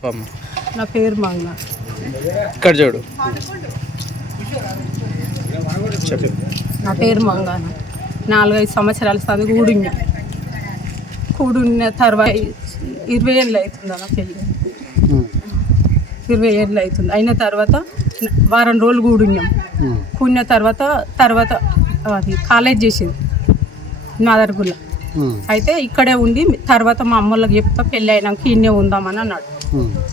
నా పేరు మంగ. ఇక్కడ చూడు. నా పేరు మంగ. 4-5 సంవత్సరాల సంది కూడున్న తర్వాత 20 ఏళ్ళు అవుతుంది అన్న పెళ్ళి. 20 ఏళ్ళు అవుతుంది. అయిన తర్వాత వారం రోజులు కూడిన తర్వాత అది కాలేజ్ చేసేది నాదర్గుల్ల. అయితే ఇక్కడే ఉండి తర్వాత మా అమ్మోళ్ళకి చెప్తా పెళ్ళి అయినాక ఇన్నే ఉందామని అన్నాడు.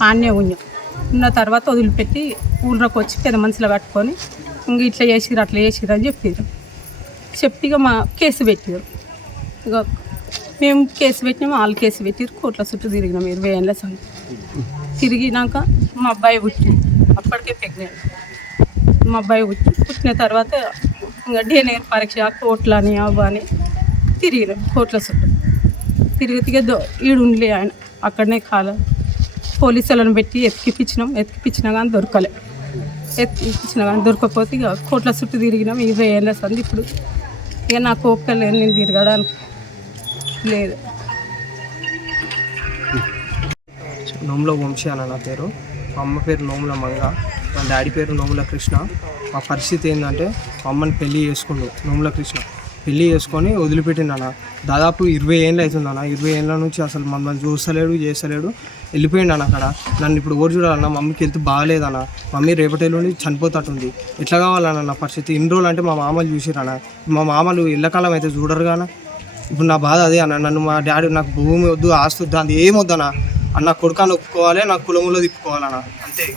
ఆన్నే ఉన్న తర్వాత వదిలిపెట్టి ఊళ్ళోకి వచ్చి పెద్ద మనుషులు కట్టుకొని ఇంక ఇట్లా చేసిరు అట్లా చేసిరు అని చెప్తే ఇక మా కేసు పెట్టారు. ఇక మేము కేసు పెట్టినాము, వాళ్ళు కేసు పెట్టారు. కోట్ల చుట్టూ తిరిగినాం 20 ఏళ్ళ సంది. తిరిగినాక మా అబ్బాయి పుట్టింది. అప్పటికే ప్రెగ్నెంట్. మా అబ్బాయి పుట్టిన తర్వాత ఇంకా DNA పరీక్ష కోట్లని అవ్వని తిరిగినాం. కోట్ల చుట్టూ తిరిగితే ఈడుండలే ఆయన. అక్కడనే పోలీసులను పెట్టి ఎత్తికిపించినా కానీ దొరకలే. దొరకకపోతే ఇక కోట్ల చుట్టూ తిరిగినాం 20 ఏళ్ళ సంది. ఇప్పుడు ఇక నాకు ఓపిక లేదు, నేను తిరగడానికి లేదు. నోముల వంశీ అన్న నా పేరు. మా అమ్మ పేరు నోముల మంగ, మా డాడీ పేరు నోముల కృష్ణ. మా పరిస్థితి ఏంటంటే మా అమ్మని పెళ్ళి చేసుకుండు. నోముల కృష్ణ పెళ్ళి చేసుకొని వదిలిపెట్టిండన్న. దాదాపు 20 ఏళ్ళు అవుతుందన్న. 20 ఏళ్ళ నుంచి అసలు మమ్మల్ని చూస్తలేడు, చేస్తలేడు, వెళ్ళిపోయిండన్న. అక్కడ నన్ను ఇప్పుడు ఓడి చూడాలన్న. మమ్మీకి హెల్త్ బాగాలేదన్న. మమ్మీ రేపటి నుండి చనిపోతట్టుంది. ఎట్లా కావాలన్న నా పరిస్థితి? ఇన్ని రోజులు అంటే మా మామలు చూసిరన్న. మా మామలు ఇళ్ళకాలం అయితే చూడరు కానీ ఇప్పుడు నా బాధ అదే అన్న. నన్ను మా డాడీ నాకు భూమి వద్దు, ఆస్తి వద్దు, అది ఏమొద్దన్న. అన్న కొడుకాన్ని ఒప్పుకోవాలి, నాకు కులములో తిప్పుకోవాలన్న, అంతే.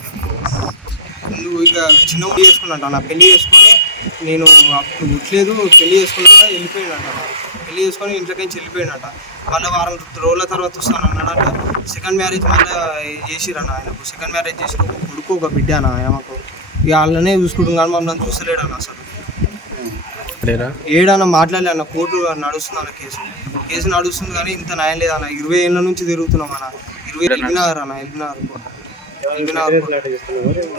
నువ్వు ఇక చిన్న చేసుకున్నట్ట నా పెళ్ళి చేసుకొని నేను అప్పుడు పుట్టలేదు. పెళ్ళి చేసుకున్నాక వెళ్ళిపోయినట్ట. పెళ్ళి చేసుకొని ఇంట్లోకి వెళ్ళిపోయినట్ట. మళ్ళీ వారం రోజుల తర్వాత వస్తాను అన్నాడంట. సెకండ్ మ్యారేజ్ మళ్ళీ చేసిరన్న. ఆయనకు సెకండ్ మ్యారేజ్ చేసి ఒక కొడుకు ఒక బిడ్డ అన్న. ఆయనకు ఇక వాళ్ళనే చూసుకుంటాం కానీ మమ్మల్ని చూస్తలేడు అన్న. అసలు ఏడన్నా మాట్లాడలే అన్న. కోర్టు నడుస్తుంది అన్న. కేసు నడుస్తుంది కానీ ఇంత న్యాయం లేదన్న. 20 ఏళ్ళ నుంచి తిరుగుతున్నాం అన్న. 20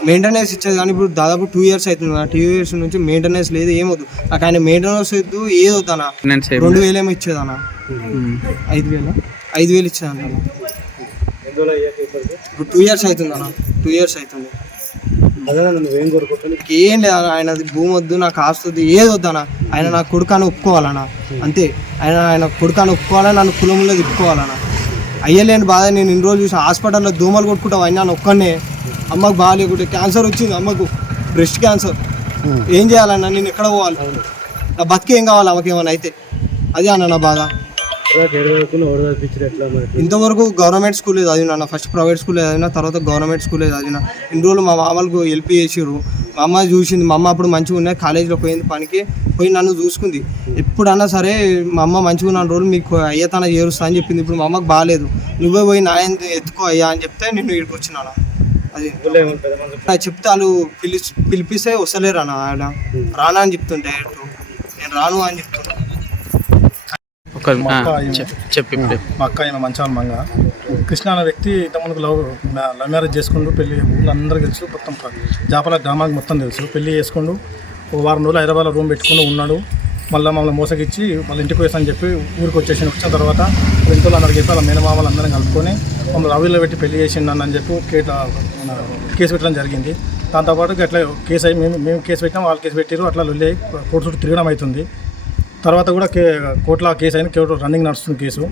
మెయింటెనెన్స్ ఇచ్చేది కానీ ఇప్పుడు దాదాపు 2 years అవుతుంది అన్న. 2 years నుంచి మెయింటెనెన్స్ లేదు, ఏమొద్దు నాకు. ఆయన మెయింటెనెన్స్ వద్దు, ఏది వద్దు అన్న. 2000 ఏమో ఇచ్చేదన్న. 5,000 ఇచ్చేదన్న. ఇప్పుడు 2 years అవుతుంది అన్న. 2 years అవుతుంది. ఏం లేదు ఆయనది భూమి వద్దు, నాకు ఆస్తి వద్దు, ఏది వద్దన్న. ఆయన నా కొడుకాన్ని ఒప్పుకోవాలన్న, అంతే. ఆయన కొడుకాన్ని ఒప్పుకోవాలని, నన్ను కులంలో తిప్పుకోవాలన్న. అయ్యలేని బాధ నేను ఇన్ని రోజులు చూసి హాస్పిటల్లో దోమలు కొట్టుకుంటావు అయినా ఒక్కనే. అమ్మకు బాగాలేకుంటే క్యాన్సర్ వచ్చింది, అమ్మకు బ్రెస్ట్ క్యాన్సర్. ఏం చేయాలన్నా? నేను ఎక్కడ పోవాలి? నా బతికి ఏం కావాలి? అమ్మకి ఏమైనా అయితే అదే అన్న నా బాధ. ఇంతవరకు గవర్నమెంట్ స్కూలే చదివినా. ఫస్ట్ ప్రైవేట్ స్కూలే చదివినా, తర్వాత గవర్నమెంట్ స్కూలే చదివినా. ఇన్ని రోజులు మా మామలకు హెల్ప్ చేసిర్రు. మా అమ్మ చూసింది. మా అమ్మ అప్పుడు మంచిగా ఉన్నాయి, కాలేజీలో పోయింది పనికి, పోయి నన్ను చూసుకుంది. ఎప్పుడన్నా సరే మా అమ్మ మంచిగా ఉన్న రోజులు మీకు అయ్యతన చేరుస్తా అని చెప్పింది. ఇప్పుడు మా అమ్మకు బాగాలేదు, నువ్వే పోయి నాయన ఎత్తుకో అయ్యా అని చెప్తే నేను ఇక్కడికి వచ్చినా. అది చెప్తే వాళ్ళు పిలిపిస్తే వస్తలేరు అన్న. ఆయన రానా అని చెప్తుంటే డైరెక్ట్ నేను రాను అని చెప్తున్నా. మా అక్క ఆయన మంచాల మంగ. కృష్ణ అనే వ్యక్తి ఇంతకుముందు లవ్ మ్యారేజ్ చేసుకుంటూ పెళ్ళి ఊళ్ళందరికీ తెలుసు, మొత్తం జాపల గ్రామానికి మొత్తం తెలుసు. పెళ్ళి చేసుకుంటూ ఒక వారం రోజులు హైదరాబాద్లో రూమ్ పెట్టుకుని ఉన్నాడు. మళ్ళీ మమ్మల్ని మోసగిచ్చి మళ్ళీ ఇంటికి వేసాను చెప్పి ఊరికి వచ్చేసి వచ్చిన తర్వాత ఇంట్లో అందరికి చెప్పి వాళ్ళ మేనమామలు అందరం కలుపుకొని మమ్మల్ని రవిలో పెట్టి పెళ్లి చేసిండు అని చెప్పి కేసు పెట్టడం జరిగింది. దాంతోపాటు అట్లా కేసు అయ్యి మేము కేసు పెట్టినాం, వాళ్ళు కేసు పెట్టారు. అట్లా లొల్లి కోర్టు చుట్టూ తిరగడం అవుతుంది. తర్వాత కూడా కోర్టులో కేసు అయిన కోర్టు రన్నింగ్ నడుస్తుంది కేసు.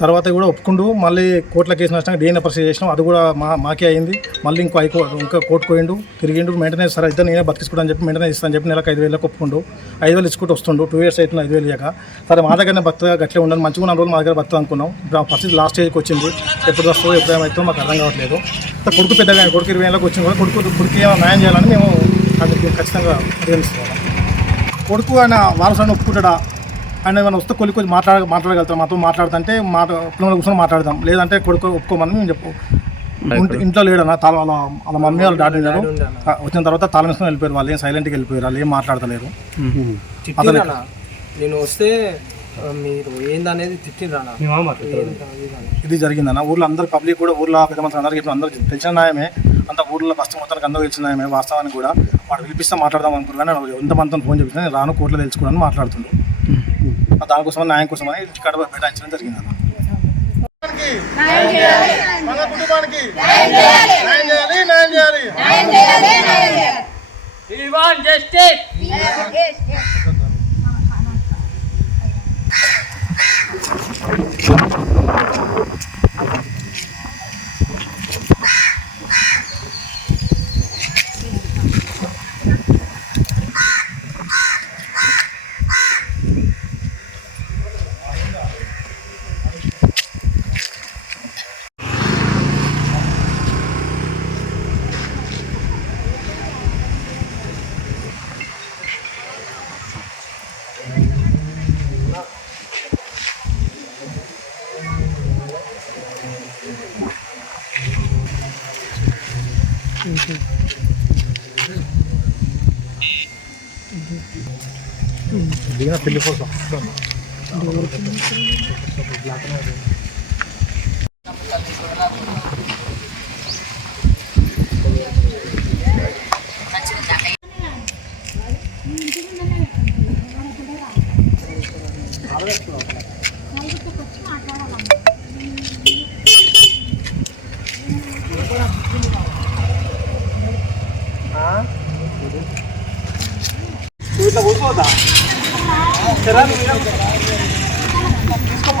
తర్వాత కూడా ఒప్పుకుంటూ మళ్ళీ కోర్టులో కేసు నచ్చినాక DNA పరీక్ష చేసినాం. అది కూడా మాకే అయింది. మళ్ళీ ఇంకా కోర్టు పోయిండు, తిరిగిండు. మెయింటెనెన్స్ సరే ఇద్దరు నేనే బతికించుకుంటా అని చెప్పి మెయింటెనెన్స్ ఇస్తాను చెప్పి నెలకు 5,000 ఒప్పుకుంటూ 5,000 ఇచ్చుకుంటూ వస్తుండు. 2 years అవుతుంది 5,000 ఇయ్యాక. సరే మా దగ్గరనే బతుగా గట్లే ఉండాలి, మంచిగా ఉన్న రోజులు మా దగ్గర బతుకు అనుకున్నాం. ఇప్పుడు ఆ పరిస్థితి లాస్ట్ స్టేజ్కి వచ్చింది. ఎప్పుడు వస్తుందో ఎప్పుడు ఏమవుతుందో మాకు అర్థం కావట్లేదు. కొడుకు పెద్దగా కొడుకు 20 ఏళ్ళకి వచ్చింది కూడా కొడుకు ఏమైనా న్యాయం చేయాలని మేము అది ఖచ్చితంగా పరిగణిస్తున్నాం. కొడుకు ఆయన వారసులను ఒప్పుకుంటాడా? ఆయన ఏమైనా వస్తే కొంచెం మాట్లాడగలుగుతాం. మాతో మాట్లాడుతుంటే పిల్లలు కూర్చొని మాట్లాడదాం, లేదంటే కొడుకు ఒప్పుకోమని మేము చెప్పు. ఇంట్లో లేడన్నా, వాళ్ళ మమ్మీ వాళ్ళు డాడీ ఉన్నారు. వచ్చిన తర్వాత తాళం వేసుకొని వెళ్ళిపోయారు. వాళ్ళు ఏం సైలెంట్గా వెళ్ళిపోయారు, వాళ్ళు ఏం మాట్లాడతలేరు. నేను వస్తే మీరు ఏందనేది తిట్టిండ్రన్నా. ఇది జరిగిందన్న. ఊళ్ళో అందరు పబ్లిక్ కూడా, ఊళ్ళో పెద్ద మంది అందరికీ అందరూ తెలిసిన న్యాయమే. అంత ఊళ్ళో ఫస్ట్ మొత్తానికి అందరూ తెలిసిన న్యాయమే. వాస్తవానికి కూడా వాడు పిలిపిస్తే మాట్లాడదాం అనుకున్నాను. ఎంతమందితో ఫోన్ చెప్పినా నేను రాను, కోర్టులో తెలుసుకున్నాను మాట్లాడుతున్నాను. దానికోసమని న్యాయం కోసమని ఇంటికాడ బెటాయించడం జరిగిందన్న. కుటుంబానికి మంగ కుటుంబానికి న్యాయం చేయాలి. We want justice. పెళ్లి కోసం ఇట్లా కూర్చోవద్దా తీసుకో